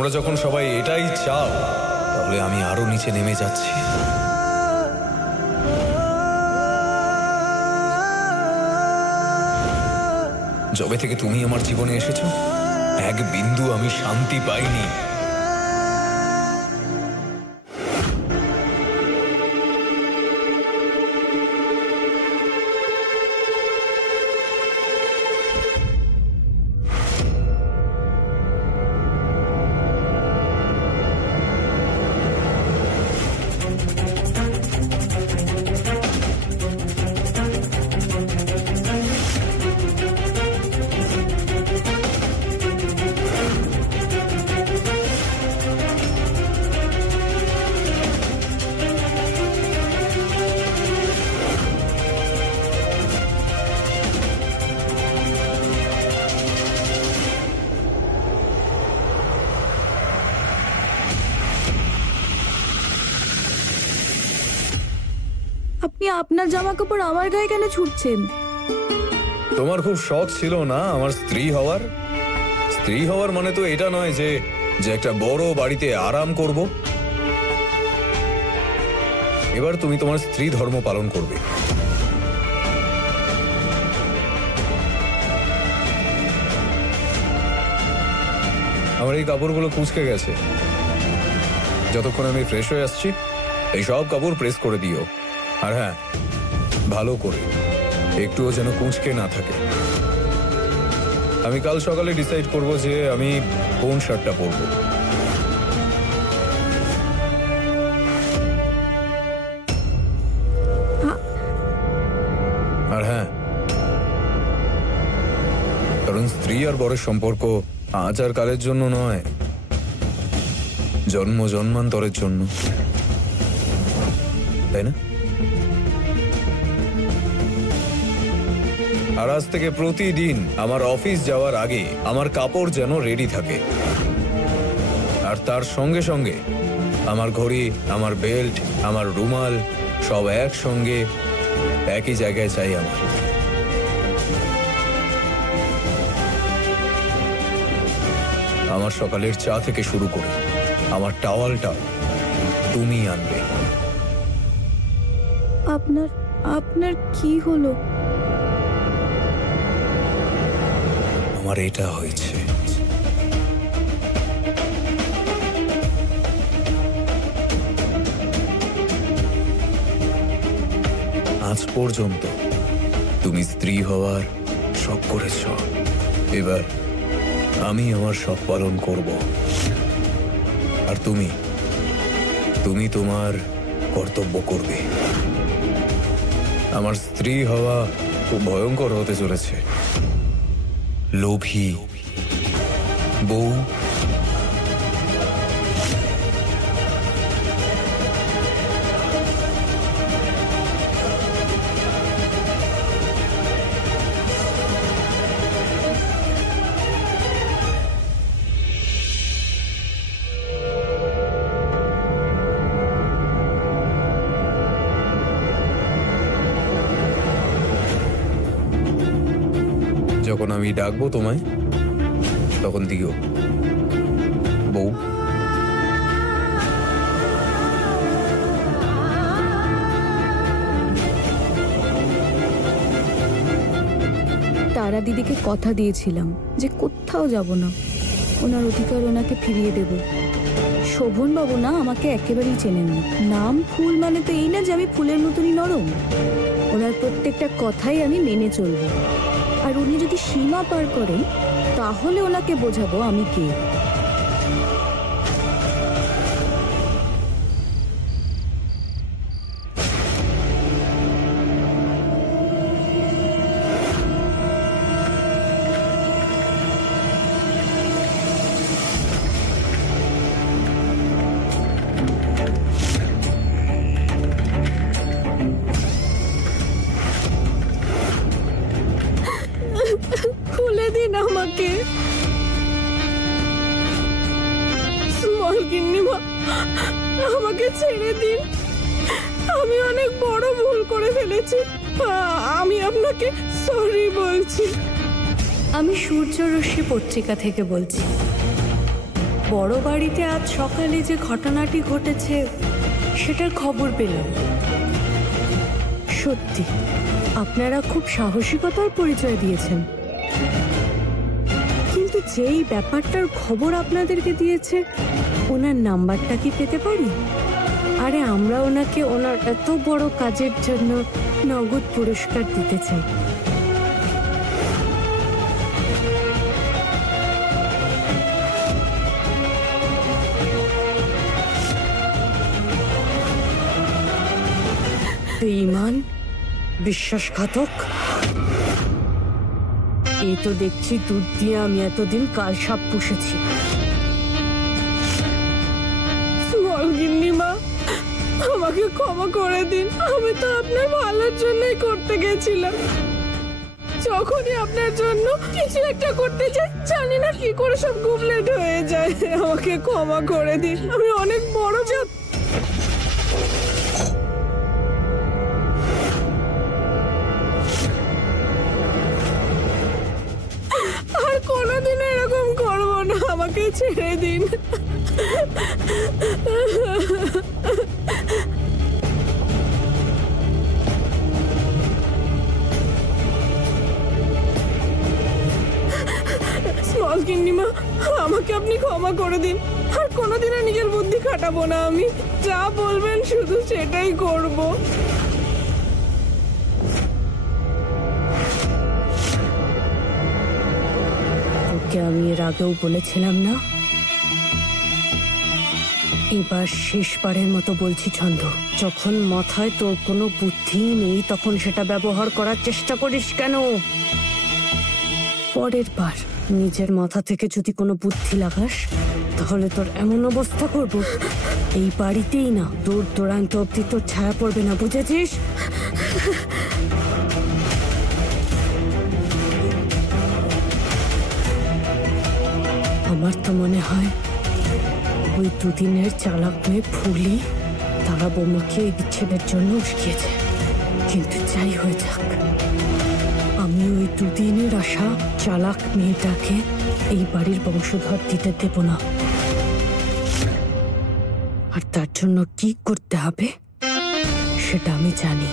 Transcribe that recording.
তোমরা যখন সবাই এটাই চাও তাহলে আমি আরো নিচে নেমে যাচ্ছি। যবে থেকে তুমি আমার জীবনে এসেছো এক বিন্দু আমি শান্তি পাইনি। আপনি আপনার জামা কাপড় আমার গায়ে কেন ছুটছেন? তোমার খুব শখ ছিল না আমার স্ত্রী হওয়ার? স্ত্রী হওয়ার মানে তো এটা নয় যে একটা বড় বাড়িতে আরাম করব। এবার তুমি তোমার স্ত্রী ধর্ম পালন করবে। আমার এই কাপড়গুলো কুঁচকে গেছে, যতক্ষণ আমি ফ্রেশ হয়ে আসছি এই সব কাপড় প্রেস করে দিও। আর হ্যাঁ, ভালো করে, একটুও যেন কুঁচকে না থাকে। আমি কাল সকালে ডিসাইড করব যে আমি কোন শার্টটা পরবো। আর হ্যাঁ, কারণ স্ত্রী আর বরের সম্পর্ক আজ আর কালের জন্য নয়, জন্ম জন্মান্তরের জন্য, তাই না? আর আজ থেকে প্রতিদিন আমার অফিস যাওয়ার আগে আমার কাপড় যেন রেডি থাকে, আর তার সঙ্গে সঙ্গে আমার ঘড়ি, আমার বেল্ট, আমার রুমাল সব একসঙ্গে একই জায়গায় চাই আমার। আমার সকালের চা থেকে শুরু করে আমার টাওয়ালটা তুমি আনবে। আপনার কি হলো? আমার এটা হয়েছে। আজ পর্যন্ত তুমি স্ত্রী হওয়ার শখ করেছ, এবার আমি আমার শখ পালন করব। আর তুমি তোমার কর্তব্য করবে। আমার স্ত্রী হওয়া খুব ভয়ঙ্কর হতে চলেছে। লোভী বউ, যখন আমি ডাকবো তোমায় তখন দিও বউ। তারা দিদিকে কথা দিয়েছিলাম যে কোথাও যাব না, ওনার অধিকার ওনাকে ফিরিয়ে দেব। শোভনবাবু না আমাকে একেবারেই চেনেন না। নাম ফুল মানে তো এই না যে আমি ফুলের মতনই নরম। ওনার প্রত্যেকটা কথাই আমি মেনে চলব। আর উনি যদি সীমা পার করেন তাহলে ওনাকে বোঝাবো আমি কে। খুলে দিন আমাকে। গিন্নিমা, আমাকে ছেড়ে দিন। আমি অনেক বড় ভুল করে ফেলেছি। আমি আপনাকে সরি বলছি। আমি সূর্যরশ্মি পত্রিকা থেকে বলছি। বড় বাড়িতে আজ সকালে যে ঘটনাটি ঘটেছে সেটার খবর পেলাম। সত্যি আপনারা খুব সাহসিকতার পরিচয় দিয়েছেন, কিন্তু যেই ব্যাপারটার খবর আপনাদেরকে দিয়েছে ওনার নাম্বারটা কি পেতে পারি? আরে আমরা ওনাকে ওনার এত বড় কাজের জন্য নগদ পুরস্কার দিতে চাই। বেঈমান, বিশ্বাসঘাতক, এই তো দেখছি দুধ দিয়ে আমি এতদিন কাল সাপ পুষেছি। গিন্নিমা, আমাকে ক্ষমা করে দিন, আমি তো আপনার ভালোর জন্যই করতে গেছিলাম। যখনই আপনার জন্য কিছু একটা করতে চাই, জানি না কি করে সব গুবলেট হয়ে যায়। আমাকে ক্ষমা করে দিন, আমি অনেক বড় আর কোনোদিন এরকম করবো না, আমাকে ছেড়ে দিন। স্মল গিন্নিমা, আমাকে আপনি ক্ষমা করে দিন, আর কোনোদিনও নিজের বুদ্ধি খাটাবো না। আমি যা বলবেন শুধু সেটাই করব। তোকে আমি এর আগেও বলেছিলাম না, এবার শেষবারের মতো বলছি ছন্দ, যখন মাথায় তোর কোনো বুদ্ধি নেই তখন সেটা ব্যবহার করার চেষ্টা করিস কেন? পরের বার নিজের মাথা থেকে যদি কোনো বুদ্ধি লাগাস তাহলে তোর এমন অবস্থা করব, এই বাড়িতেই না দূর দূরান্ত অব্দি তোর ছায়া পড়বে না, বুঝেছিস? আমার তো মনে হয় ওই দুদিনের চালাক মেয়ে ফুলি তারা বৌমাকে এই বিচ্ছেদের জন্য উস্কিয়েছে। কিন্তু যাই হয়ে যাক, আমি ওই দুদিনের আশা চালাক মেয়েটাকে এই বাড়ির বংশধর দিতে দেব না। আর তার জন্য কি করতে হবে সেটা আমি জানি।